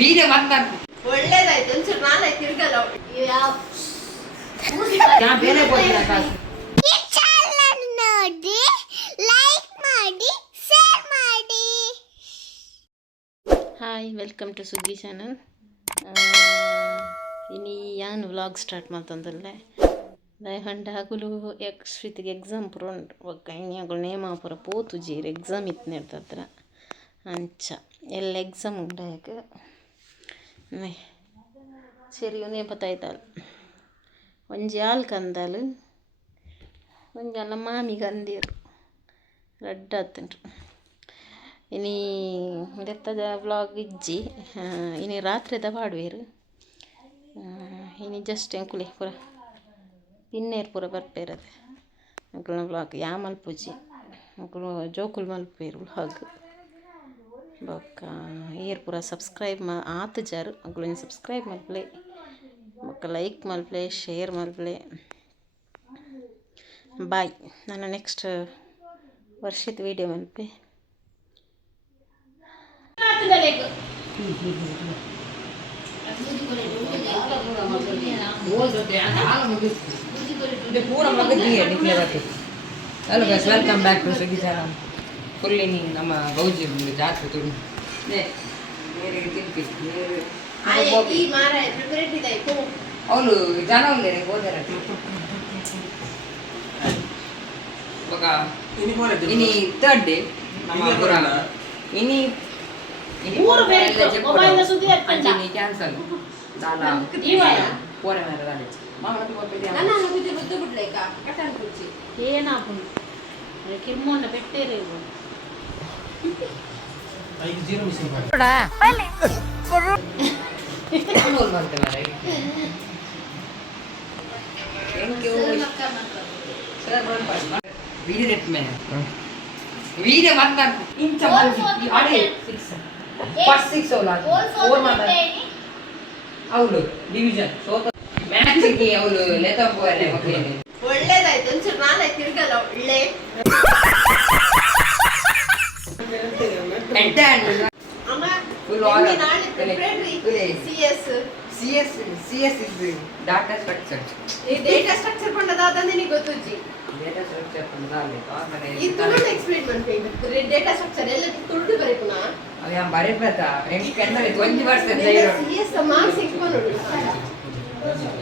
Video ಬಂದ ಒಳ್ಳೇದಾಯ್ತು ಒಂಚೂರು ನಾಳೆ ತಿರ್ಗಲ್ಲ ಬೇರೆ ನೋಡಿ ಲೈಕ್ ಮಾಡಿ ಶೇರ್ ಮಾಡಿ. Hi, welcome to Suggi channel. ಇನ್ನು ಏನು ವ್ಲಾಗ್ ಸ್ಟಾರ್ಟ್ ಮಾಡ್ತಂದಲ್ಲೇ ದಯಹಂಡ ಹಗಲು ಶ್ರೀತಿಗೆ ಎಕ್ಸಾಮ್ ಪುರಂಡು ಒಕ್ಕ ಇನ್ಯಾಗಳು ನೇಮ ಪುರ ಪೋತು ಜೀರು ಎಕ್ಸಾಮ್ ಇತ್ತು ನೆಡ್ತತ್ರ ಅಂಚ ಎಲ್ಲ ಎಕ್ಸಾಮ್ ಉಂಡಾಗ ಸರಿ ಒಂದೇ ಪತ್ತಾಯ್ತಲ್ಲ ಒಂಜಿ ಹಾಲು ಕಂದಲು ಒಂಜಲ್ಲ ಮಾಮಿಗೆ ಅಂದಿರು ರಡ್ಡ ಹತ್ತಂಡ್ರು ಇನಿ ದೆತ್ತದ ವ್ಲಾಗ್ ಇಜ್ಜಿ ಇನಿ ರಾತ್ರಿದ ಪಾಡುವೇರು ಇನಿ ಜಸ್ಟ್ ಎಂಕುಲೆ ಪೂರ ಇನ್ನೇರು ಪೂರ ಬರ್ಪೇರದೆ ಅಂಕುಲ ವ್ಲಾಗ್ ಯಾ ಮಲ್ಪುಜಿ ಅಂಕುಲು ಜೋಕುಲು ಮಲ್ಪೇರು ವ್ಲಾಗ್ ಬೊಕ್ಕ ಏರ್ ಪೂರ ಸಬ್ಸ್ಕ್ರೈಬ್ ಆತು ಜಾರು ಅಂಕುಲು ಸಬ್ಸ್ಕ್ರೈಬ್ ಮಲ್ಪಲೆ ಬೊಕ್ಕ ಲೈಕ್ ಮಲ್ಪಲೆ ಶೇರ್ ಮಲ್ಪಲೆ. ಬಾಯ್. ನಾನು ನೆಕ್ಸ್ಟ್ ವರ್ಷದ ವೀಡಿಯೋ ಮಲ್ಪೆ. Hello guys, welcome back to Suggi channel. Full ಇನ್ನಿಂಗ್ ನಮ್ಮ ಗೌಜಿ ಜಾತ್ರೆ ತುಡು ಅವಳು ಜನ ಹೋದಾರ ಇನಿ ಥರ್ಡ್ ಡೇ ಇನಿ ಕ್ಯಾನ್ಸಲ್ ಪೋರೆ ಮೇಲೆ ಏನಾಪುಂಡು ಕಿರ್ಮೋನ ಪೆಟ್ಟೇರೆ వీడియో వంద ఇంచ అడే 6 ఫస్ట్ 6 होला 4 ಮಾಡ ಅವಳು ಡಿವಿಷನ್ ಸೋತ ಮ್ಯಾಚ್ ಗೆ ಅವಳು ಲೆತ ಹೋರೆ ಮಕ್ಕಳಿಗೆ ಒಳ್ಳೇದಾಯ್ತು ಒಂಚೂರು ನಾಳೆ ತಿರ್ಗಲ್ಲ ಒಳ್ಳೆ ಅಮ್ಮ ಫುಲ್ ನಾಳೆ preparatory CS is data structure. ಈ ಡೇಟಾ ಸ್ಟ್ರಕ್ಚರ್ ಪಂಡದಾದ ನಿನಗೆ ಗೊತ್ತುಜ್ಜಿ ಡೇಟಾ ಸ್ಟ್ರಕ್ಚರ್ ಪಂಡದಾಲೆ ಆಮೇಲೆ ಇದು ಎಕ್ಸ್ಪ್ಲೇನ್ ಮಾಡ್ತೀನಿ ಡೇಟಾ ಸ್ಟ್ರಕ್ಚರ್ ಎಲ್ಲ ತುಳ್ದು ಬರೀಪುನ ಅದು ಯಾ ಬರೀಬೇಕ ಎಂಕ್ ಕೆನ್ನವಿ 20% ಇರೋ CS ಮಾರ್ಕ್ಸ್ ಇಟ್ಕೊಂಡು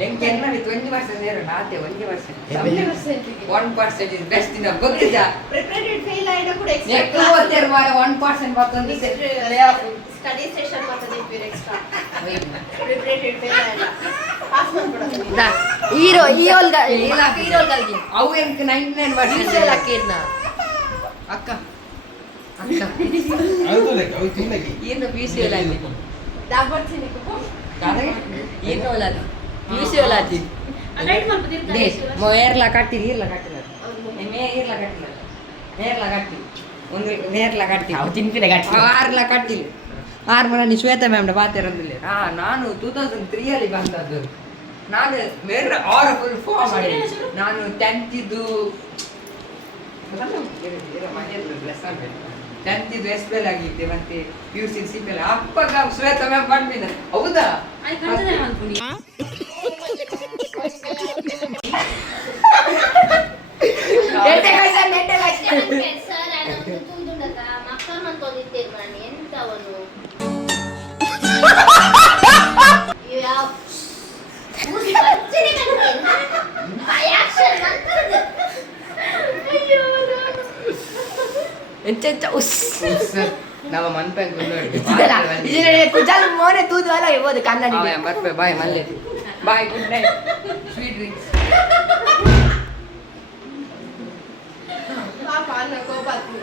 ಎಂಕ್ ಕೆನ್ನವಿ 20% ಇರೋ ನಾತೆ 1% 1% is best in the book is preparatory fail ಆಯ್ದ ಕೂಡ ಎಕ್ಸ್ಟ್ರಾ ಓದ್ತಿರ ಮಾರೆ 1% ಬರ್ತಂದು ಸ್ಟಡಿ ಸೆಷನ್ ಮಾಡ್ತದೆ ಇಪ್ಪಿ ಎಕ್ಸ್ಟ್ರಾ ಪ್ರಿಪರೇಟರಿ ಫೇಲ್ ಆಯ್ದ ಪಾಸ್ ಮಾಡ್ಬಿಡೋದು ಹೀರೋ ಹೀರೋಲ್ಗ ಹೀರೋಲ್ಗಲ್ಗಿ ಅವು ಎಂಕ್ 99% ಅಕ್ಕೇನ ಅಕ್ಕ ಅಕ್ಕ ಅವು ತಿನ್ನಕ್ಕೆ ಏನು ಪಿಸಿ ಒಲಾದಿ ದಾಬರ್ತೀನಿ ಕೋ ಕಾದಗೆ ಏನು ಒಲಾದಿ ಪಿಸಿ ಒಲಾದಿ ರೈಟ್ ಮಾಡ್ಬಿಟ್ಟಿರ್ತಾರೆ ದೇ ಮೊಯರ್ಲ ಕಟ್ಟಿ ಇರ್ಲ ಕಟ್ಟಿಲ್ಲ ಮೇ ಇರ್ಲ ಕಟ್ಟಿಲ್ಲ ನೇರ್ಲ ಕಟ್ಟಿ ಒಂದು ನೇರ್ಲ ಕಟ್ಟಿ ಅವು ತಿನ್ಪಿನ ಗಟ್ಟಿ ಆರ್ಲ ಕಟ್ಟಿಲ್ಲ ಆರು ಮನ ನೀ ಶ್ವೇತಾ ಮ್ಯಾಮ್ನ ಪಾತಿರಂದಿಲ್ಲ ನಾನು 2003 ಅಲ್ಲಿ ಬಂದದ್ದು. ನಾನು ಬೇರೆ ಆರು ಫುಲ್ ಫಾರ್ಮ್ ಮಾಡಿ ನಾನು 10th ಇದ್ದು 10th ಇದ್ದು ಎಸ್ಪೆಲ್ ಆಗಿದ್ದೆ ಮತ್ತೆ PUC ಸಿಪೆಲ್ ಅಪ್ಪಗ ಶ್ವೇತಾ ಮ್ಯಾಮ್ ಬಂದಿದ್ದ ಹೌದಾ ನಮ್ಮ ಮನ್ಪೆಂಗ್ ಕುಜಲ್ ಮೋನೆ ತೂದು ಅಲ್ಲ ಇರ್ಬೋದು ಕನ್ನಡ ಬರ್ಪೆ ಬಾಯ್ ಮಲ್ಲೆ bye good night sweet drinks ಪಾಪ ಅನ್ನ ಕೋಪಾತ್ಮ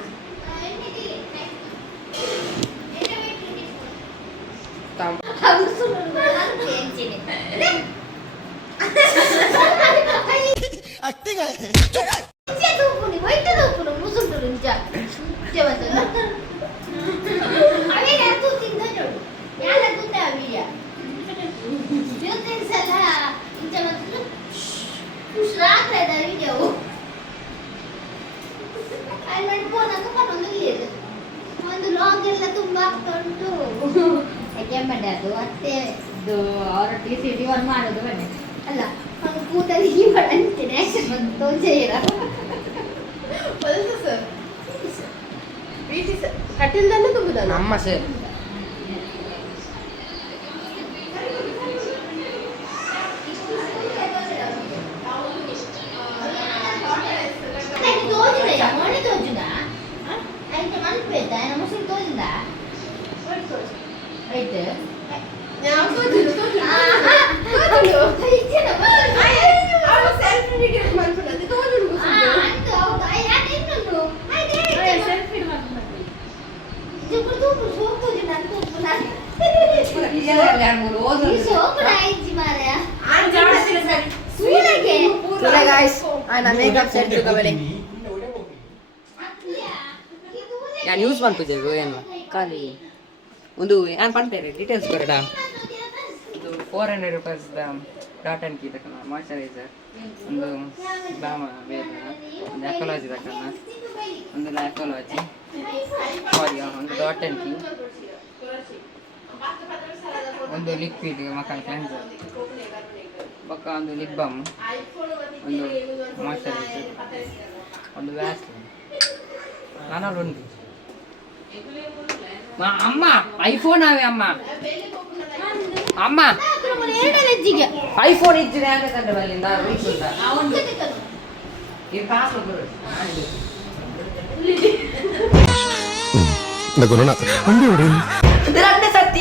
ಒಂದು ಲಾಗ್ ಎಲ್ಲ ತುಂಬಾ ಆಗ್ತಾ ಉಂಟು. ಯಾಕೆ ಬರ್ಡೇ ಅದು ಅತ್ತೆದು ಅವರೊಟ್ಟಿಗೆ ಸೇರಿ ಒಂದು ಮಾಡೋದು ಬರ್ಡೇ ಅಲ್ಲ ಒಂದು ಕೂತಲ್ಲಿ ಈ ಬಡ ಅಂತೀನಿ ಆಕ್ಷನ್ ಬಂದು ತೋಚೆಯಿರ ಸರ್ ಕಟ್ಟಿಲ್ದಲ್ಲೇ ತುಂಬುದಲ್ಲ ನಮ್ಮ ಸರ್ ತೋಜಿದ ಮೊನ್ನೆ ತೋಜಿದ ಆಯ್ತು ಮನ್ಪೇತ ಮುಸ್ಲಿಂ ತೋಜಿದ ಆಯ್ತು ഞാൻ യൂസ് ಮಾಡ್ತಿದ್ದೆ ಏನು ಖಾಲಿ ಒಂದು ನಾನು ಪಂಪೇರೆ ಡೀಟೇಲ್ಸ್ ಬರಡ ಇದು 400 ರೂಪಾಯಿಸ್ ಡಾಟ್ ಆ್ಯಂಡ್ ಕೀ ತಕನ ಮಾಯ್ಚರೈಸರ್ ಒಂದು ಬಾಮ ಬೇರೆ ಒಂದು ಎಕಾಲಜಿ ತಕನ ಒಂದು ಎಕಾಲಜಿ ಸಾರಿ ಒಂದು ಡಾಟ್ ಆ್ಯಂಡ್ ಕೀ ಒಂದು ಲಿಕ್ವಿಡ್ ಮಕ್ಕಳ ಕ್ಲೆನ್ಸರ್ ಪಕ್ಕ ಒಂದು ಲಿಪ್ ಬಾಮ್ ಒಂದು ಮಾಯ್ಚರೈಸರ್ ಒಂದು ವ್ಯಾಸ್ಲಿನ್ ನಾನಲ್ಲಿ ಉಂಟು ಅಮ್ಮ ಐಫೋನ್ ಅವೇ ಅಮ್ಮ ಅಮ್ಮ ಐಫೋನ್ ಇದ್ದಿದೆ ಅಂತ ತಂದ್ರೆ ಬಲ್ಲಿಂದ ಇದು ಕಾಸು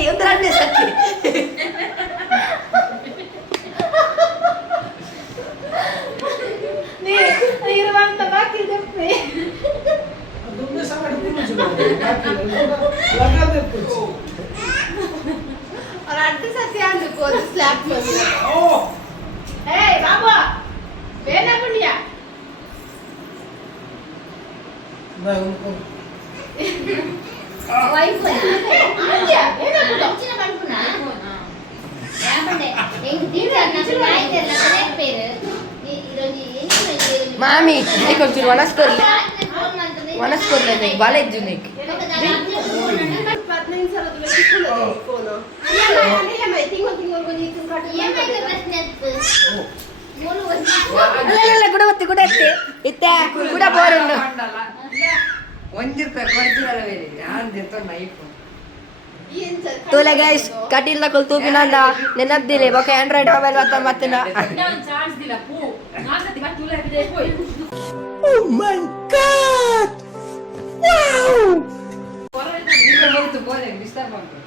ಒಂದರನ್ನೇ ಸತ್ತಿ ಇರುವಂತ ಬಾಕಿ ದಪ್ಪೆ और आंटी सत्य आंटी को स्लैप कर दिया ए बाबा बेना बुनिया मैं उनको వైఫ్ आंटी बेना बुनिया చిన్న పడుకున్నా ఏమంటే నేను దీని నాయి తెల్ల పేరు ఈరోజు మామీ నీకు కొంచెం వనస్కోర్లే నీకు బాలేదు నీకు 15 साल तो मैं स्कूल में फोन नहीं है मैं थिंग को नहीं तुम काट ఏమైతే ప్రశ్న మూలు ಅಲ್ಲ ಕೂಡ ಒತ್ತಿ ಇತ್ತೆ ಕೂಡ ಬೋರುಂಡು ₹1 ಕೊಡ್ತೀರಲ್ಲ ಬೇರೆ ನಾನು ಜೊತೆ ಐಫೋನ್ ತೋಲೆ ಗೈಸ್ ಕಟಿಲ್ಲ ಕೊಲ್ ತೂಪಿನಂದ ನೆನಪ್ದಿಲೆ ಬೊಕ ಆಂಡ್ರಾಯ್ಡ್ ಮೊಬೈಲ್ ವತ್ತ ಮತ್ತಿನ ಚಾರ್ಜ್ ದಿಲ್ಲ ಪೂ ನಾಸತಿ ಬಾ ತುಲೆ ಬಿದೆ ಹೋಯ್ ಓ ಮೈ ಗಾಡ್ ವಾವ್ ನಿಮಗೆ ಹೋಗ್ತು ಬೋಲೆ ಡಿಸ್ಟರ್ಬ್ ಆಗ್ತದೆ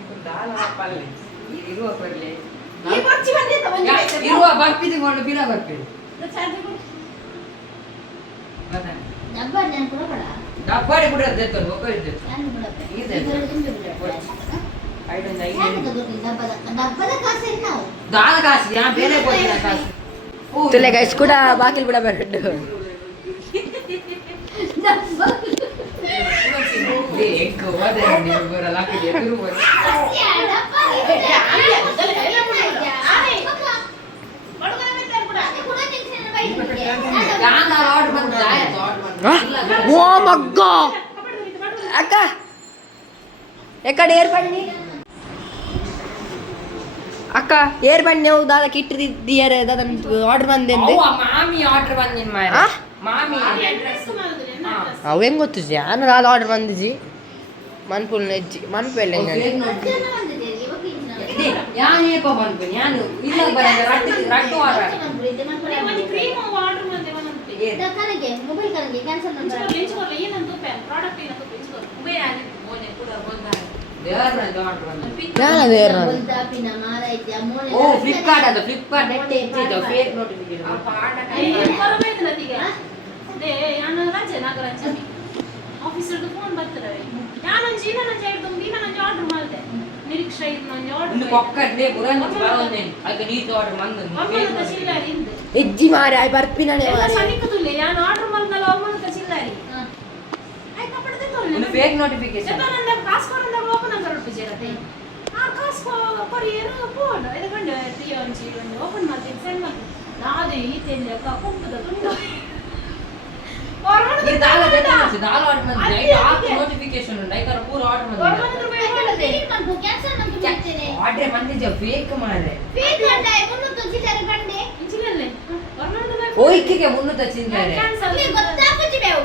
ಇದು ದಾಲ ಪಲ್ಲೆ ಇರುವ ಪಲ್ಲೆ ये बच्ची बंदे तो बंदे ಇರುವ ಬರ್ಪಿದೆ ಕೊಂಡು ಬಿನ ಬರ್ಪಿದೆ चार्ज को ಬದನೆ ಡಬ್ಬ ನಾನು ಕೂಡ ಬೇಡ ಡಬ್ಬಾಡಿ ಕೂಡ ಇದ್ದತ್ತು ಒಕ್ಕ ಇದ್ದತ್ತು ನಾನು ಕೂಡ ಇದೆ. ಐಡೊಂದು ಡಬ್ಬದ ಕಾಸು ಏನು ನಾವು ದಾಲ ಕಾಸು ಯಾ ಬೇರೆ ಕೊಡ್ತೀರಾ ಕಾಸು ತುಲೆ ಗೈಸ್ ಕೂಡ ಬಾಕಿಲ್ ಬಿಡ ಬೇಡ एक होते हैं नहीं ऊपर अल्लाह के लिए तुरु बोल ಯಾನ ಲಾಟ್ ಬಂದ ಓ ಮಗ್ಗ ಅಕ್ಕ ಎಕಡೆ ಏರ್ ಬನ್ನಿ ಅಕ್ಕ ಏರ್ ಬನ್ನಿ ನೀವು ದಾದ ಕಿಟ್ಟಿದ್ದೀಯಾರೆ ದಾದ ಆರ್ಡರ್ ಬಂದೆಂದು ಮಾಮಿ ಆರ್ಡರ್ ಬಂದಿನ್ ಮಾಯ ಮಾಮಿ ಅವು ಹೆಂಗ್ ಗೊತ್ತಿಜಿ ನಾನು ದಾದ ಆರ್ಡರ್ ಬಂದಿಜಿ ಮನ್ಪುಲ್ ನೆಜ್ಜಿ ಮನ್ಪೆಲ್ಲ ಯಾನ್ ಏಪ ಮನ್ಪು ನಾನು ಇಲ್ಲ ಬರಂಗ ರಟ್ಟು ಆರ್ಡರ್ ಕ್ರೀಮ್ ಆರ್ಡರ್ ಮಾಡಿದೆ ಒಂದಂತೆ ಕನಗೆ ಮೊಬೈಲ್ ಕನಗೆ ಕ್ಯಾನ್ಸಲ್ ನಂಬರ್ ಬೆಂಚ್ಕೋಲ್ಲ ಏನಂತ ಪ್ರಾಡಕ್ಟ್ ಏನಂತ ಬೆಂಚ್ಕೋಲ್ಲ ಮೊಬೈಲ್ ಆಗಿ ಮೋನೆ ಕೂಡ ಬಂದ ದೇವರ ಆರ್ಡರ್ ಬಂದ ಯಾನ ದೇವರ ಬೋಲ್ತಾ ಪಿನ ಮಾರೈತಿ ಅಮೋನೆ ಓ ಫ್ಲಿಪ್ಕಾರ್ಟ್ ಅದು ಫ್ಲಿಪ್ಕಾರ್ಟ್ ನೆಟ್ ಇತ್ತು ಫೇಕ್ ನೋಟಿಫಿಕೇಶನ್ ಆ ಪಾಡ ಬರಬೇಕು ನದಿಗೆ ದೇ ಯಾನ ರಜೆ ನಾಗರಾಜ ಆಫೀಸರ್ದು ಫೋನ್ ಬರ್ತಾರೆ ಯಾನಂಜಿ ನನಂಜಿ ಐದು ದಿನ ನಂಜಿ ಆರ್ಡರ್ ಮಾಡಿದೆ ನಿರೀಕ್ಷೆ ಇದು ನಂಜಿ ಒಂದು ಆರ್ಡರ್ ಕೊಕ್ಕಡ್ನೆ ಬುರಂಜಿ ಬರೋನೆ ಅದು ನೀಟ್ ಆರ್ಡರ್ ಮಂದು ಅಮ್ಮನ ಚಿಲ್ಲಾರಿ ಇಂದೆ ಎಜ್ಜಿ ಮಾರೆ ಐ ಬರ್ಪಿನನೆ ಎಲ್ಲ ಮಾರೆ ಸಣ್ಣಿಕದುಲ್ಲೆ ಯಾನ ಆರ್ಡರ್ ಮಾಡಿದಲ್ಲ ಅಮ್ಮನ ಚಿಲ್ಲಾರಿ ಐ ಕಪಡದೆ ತೋರ್ಲೆ ಒಂದು ಫೇಕ್ ನೋಟಿಫಿಕೇಶನ್ ಜೊತೆ ಕಾಸು ಕೊಡಂದಾಗ ಓಪನ್ ಅಂತ ಬಿಜರತೆ ಆ ಕಾಸು ಕೊರಿಯರು ಫೋನ್ ಇದಕೊಂಡು ಟಿಯೊಂಜಿ ಒಂದು ಓಪನ್ ಮಾಡ್ತೀನಿ ಸೆಂಡ್ ಮಾಡಿ ನಾದೆ ಈ ತೆಂದೆ ಕುಂಟದ ತುಂಡು ये दाल देता है दाल ऑर्डर में जाए आप नोटिफिकेशन है कर पूरा ऑर्डर में ಕ್ಯಾನ್ಸಲ್ ಮಾಡ್ತೀನಿ ಆರ್ಡರ್ ಮಂದಿ ಫೇಕ್ ಮಾರೆ ಫೇಕ್ ಅಂತ 300 ಚಿಲ್ಲರೆ ಬಂದೆ ಇಂಚಿಲಲ್ಲೇ ಓಯ್ಕಿಗೆ 300 ಚಿಲ್ಲರೆ ಕ್ಯಾನ್ಸಲ್ ಇಲ್ಲಿ ಗೊತ್ತಾಗುತ್ತೆ ಬೇವು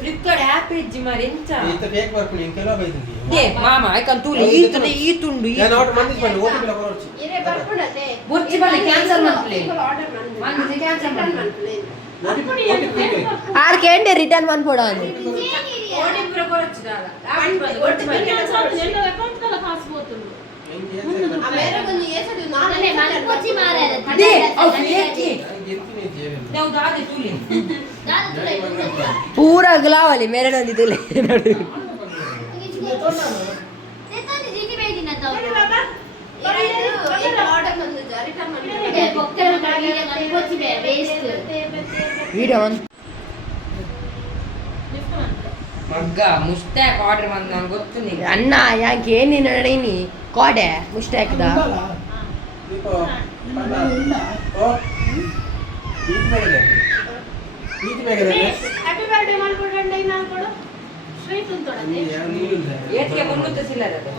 ಫ್ಲಿಪ್ಕಾರ್ಟ್ ಆಪ್ ಇಜ್ಜಿ ಮಾರೆ ಎಂತ ಇಂತ ಫೇಕ್ ಬರ್ಕೊಂಡು ಇಂಕ ಎಲ್ಲ ಬೈದಿದ್ದಿ ಏ ಮಾಮ ಐಕನ್ ತೂಲಿ ಈ ತುಂಡು ನಾನು ಆರ್ಡರ್ ಮಾಡಿದ್ ಬಂದು ಓಟಿ ಬಿಲ ಕೊರೊಚ್ಚಿ ಇರೆ ಬರ್ಕೊಂಡತೆ ಬುರ್ಚಿ ಬಲೆ ಕ್ಯಾನ್ಸಲ್ ಮಾಡ್ಲಿ ಆರ್ಡರ್ ಮಾಡ್ತೀನಿ ಮಂದಿ ಕ್ಯಾನ್ಸಲ್ ಮಾಡ್ಲಿ ಓಟಿ ಆರ್ ಕೇಂಡೆ ರಿಟರ್ನ್ ಮಾಡ್ಕೊಡ ಓಡಿ ಪುರ ಕೊರಚಿದಾಲ ಅಕೌಂಟ್ ಕಲ ಕಾಸು ಹೋಗ್ತುಂಡು ಆ ಬೇರೆ ಒಂದು ಏಸಡಿ ನಾನೇ ಮಲ್ಪೋಚಿ ಮಾರೆ ದೇ ಅವ್ ಫೇಕ್ ಗೆಂತಿನೇ ಜೇವೆ ನಾವು ದಾದೆ ತೂಲಿ ಪೂರಾ ಗ್ಲಾವಲಿ ಮೇರೆ ನಂದಿದಿಲ್ಲ ಸೇತಾನಿ ಜಿಟಿ ಬೇದಿನ ತವರು ಆರ್ಡರ್ ಬಂದಿದ್ದ ರಿಟರ್ನ್ ಏ ಬೊಕ್ಕರ ಕಡೆಗೆ ಮಲ್ಪೋಚಿ ಬೇ ವೇಸ್ಟ್ ವಿಡಿಯೋ ಮಗ್ಗ ಮುಸ್ತಾಕ್ ಆರ್ಡರ್ ಮಾಡಿ ನಂಗೆ ಗೊತ್ತು ನಿಂಗೆ ಅಣ್ಣ ಯಾಕೆ ಏನೇನು ನಡೀನಿ ಕೋಡೆ ಮುಷ್ಟಾಕ್ದ ದೀಪ ಓ ಈತ್ ಬೇಗದೆ ಹ್ಯಾಪಿ ಬರ್ತ್ಡೇ ಮಾಡ್ಕೊಡ್ರಂಡೆ ನಾನು ಕೊಡು ಸ್ವೀಟ್ ಉಂಟೊಡನೆ ಏತ್ಗೆ 300 ಚಿಲ್ಲರೆ ಅದು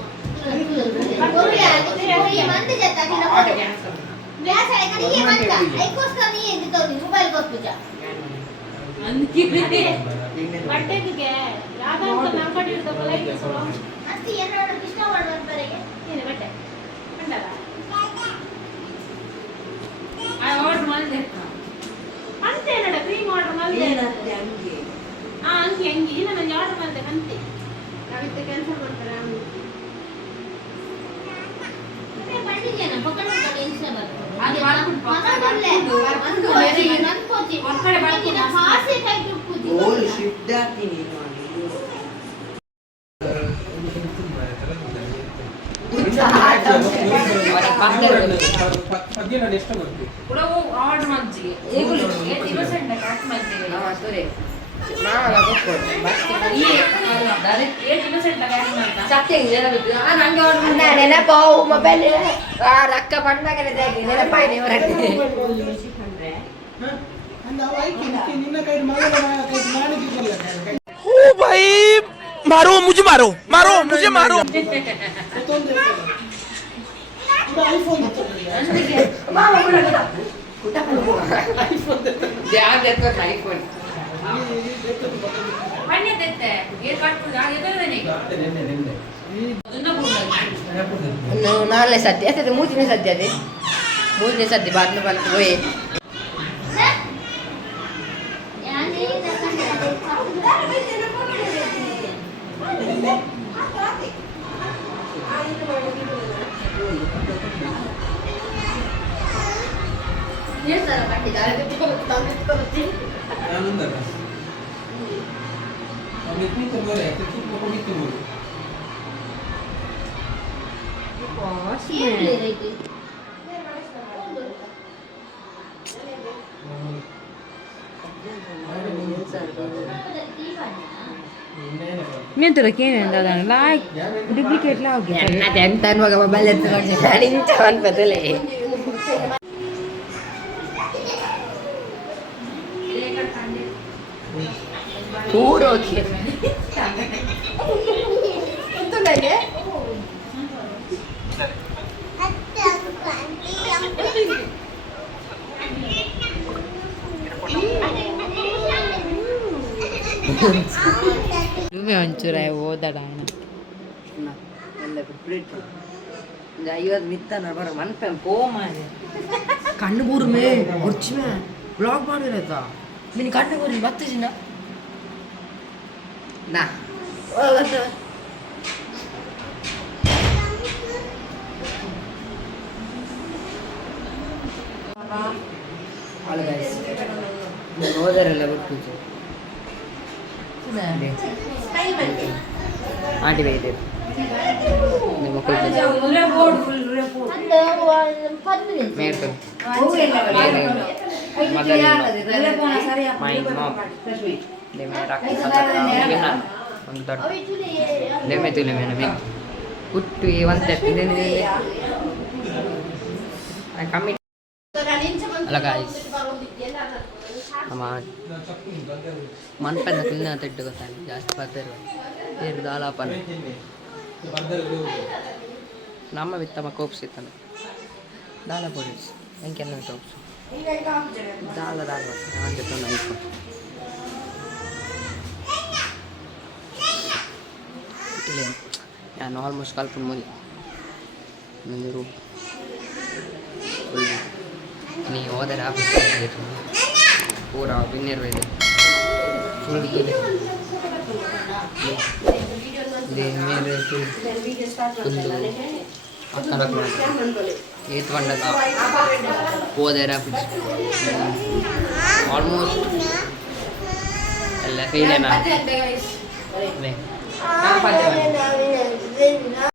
ಮಂದಿ ಜೊತೆ ಆರ್ಡರ್ ಕ್ಯಾನ್ಸಲ್ ವ್ಯಾಸ ಕರಿಗೆ ಮಂದ ಐಕೋಸ್ಕರ ನೀ ಎಂದಿತೋನಿ ಮೊಬೈಲ್ ಕೊಟ್ಟುಜ ಬಟ್ಟೆಗೆ ಯಾವ್ದಂತ ನಮ್ಮ ಕಡೆ ಇರ್ತಕ್ಕಲ್ಲ ಅತ್ತಿ ಏನೋ ಇಷ್ಟ ಮಾಡುವವರೆಗೆ ಏನೇ ಬಟ್ಟೆ ಕಂಡಲ್ಲ ಆರ್ಡರ್ ಮಾಡಿದೆ ಅಂತೆ ನಡ ಕ್ರೀಮ್ ಆರ್ಡರ್ ಮಾಡಿದೆ ಏನಂತೆ ಹಂಗೆ ಅಂಕಿ ಇಲ್ಲ ನನಗೆ ಆರ್ಡರ್ ಮಾಡಿದೆ ಅಂತೆ ನಾವಿತ್ತೆ ಕ್ಯಾನ್ಸಲ್ ಮಾಡ್ತಾರೆ ಬಂದಿದ್ದೇನೆ ಪಕ್ಕಡ ಇನ್ಸ್ಟಾ ಬರ್ತದೆ ಅದು ಮಾಡ್ಕೊಂಡು ಮಕ್ಕಳೇ ಬರ್ತೀನಿ ಹಾಸ್ಯ ಕೈ ತುಪ್ಪುಜಿ ಓಲ್ ಶಿಫ್ಟ್ ಆಗ್ತೀನಿ ಪದ್ಯ ನಾನು ಎಷ್ಟು ಬರ್ತೀವಿ ಪುರವು ಆರ್ಡರ್ ಮಾಡ್ಜಿಗೆ ಏಗುಲು 80% ಕಟ್ ಮಾಡ್ತೀವಿ ಹಾ ಸರಿ ಈ ಡೈರೆಕ್ಟ್ 80% ಕಟ್ ಮಾಡ್ತಾ ಸತ್ಯ ಹೇಳಬೇಕು ನಂಗೆ ಅಣ್ಣ ಆರ್ಡರ್ ನೆನಪಾವು ಮೊಬೈಲ್ ರೊಕ್ಕ ಬಂದಾಗ ನೆನಪಾಯಿ ನೀವು ನಿನ್ನ ಕೈ ಮಾಡಿದ್ದಿಲ್ಲ ओ भाई मारो मुझे मारो मारो मुझे मारो ಐಫೋನ್ ಮಣ್ಣೆ ತೆತ್ತೆ ಏನ್ ಮಾಡ್ಕೊಂಡು ಎದರದನೆ ನಾಳೆ ಸದ್ಯ ಅದೇ ಮೂರನೇ ಸದ್ಯ ಅದೇ ಮೂರನೇ ಸದ್ಯ ಬಾದ್ನ ಬಂದು ಹೋಯ್ ಹೇಳ್ತಾರ ಪಟ್ಟಿದ್ದಾರೆ ನಾನೊಂದಲ್ಲ ಮಿತ್ಮಿತ ಬೋರೆ ಕಿತ್ತು ಹೋಗಿತ್ತು ಬೋರೆ ಡೂಪ್ಲಿಕೇಟ್ ಎಂತ ಅನ್ನುವಾಗ ಮೊಬೈಲ್ ಎತ್ಕೊಂಡು ಇಂತ ಅನ್ಬದಲೇ ಪೂರೋಕೆ నువ్వే ఉంచురా ఓదడా ಐವತ್ತು ಮಿತ್ತನ ಬರ ಮನ್ಪೆ పో మాది ಕಣ್ಣು ಬೂರುಮೇ ಹೊರ್ಚಿಮೆ ಬ್ಲಾಗ್ ಮಾಡಿರತ್ತ ನಿನ್ನ ಕಣ್ಣು ಬೂರಿ ಮತ್ತೆ ಚಿನ್ನ ನಾ ಹೋದರೆಲ್ಲ ಬಿಟ್ಟು ಆಂಟಿ ಬೈದೆ ನಿಮ್ಮ ಹುಟ್ಟು ಒಂದೇ ಕಮ್ಮಿ ಅಲ್ಲ ಗಾಯ್ಸ್ ನಮ್ಮ ಮನ್ಪನ್ನ ತಿನ್ನ ತಿಟ್ಟು ಗೊತ್ತಾಗ ಜಾಸ್ತಿ ಬರ್ತಾರೆ ಏರು ದಾಲಾಪನ ನಮ್ಮ ವಿತ್ತಮ್ಮ ಕೋಪಿಸಿತ್ತಾನೆ ದಾಲ ಪೊಲೀಸ್ ಎಂಕೆಲ್ಲ ಕೋಪಿಸು ದಾಲ ನಾನು ಜೊತೆ ಐಫೋನ್ ಇಲ್ಲ ನಾನು ಆಲ್ಮೋಸ್ಟ್ ಕಲ್ಪನೆ ಮುಗಿ ನಂದು ರೂಮ್ ನೀ ಹೋದರೆ ಆಫೀಸ್ ಪೂರ ಬಿನ್ನಿರು ಇದೆ ಫುಲ್ ಮೇಲೆ ಏತ್ ಬಂಡದ ಹೋದರೆ ಆಫೀಸ್ ಆಲ್ಮೋಸ್ಟ್ ಎಲ್ಲ ಫೇಲ್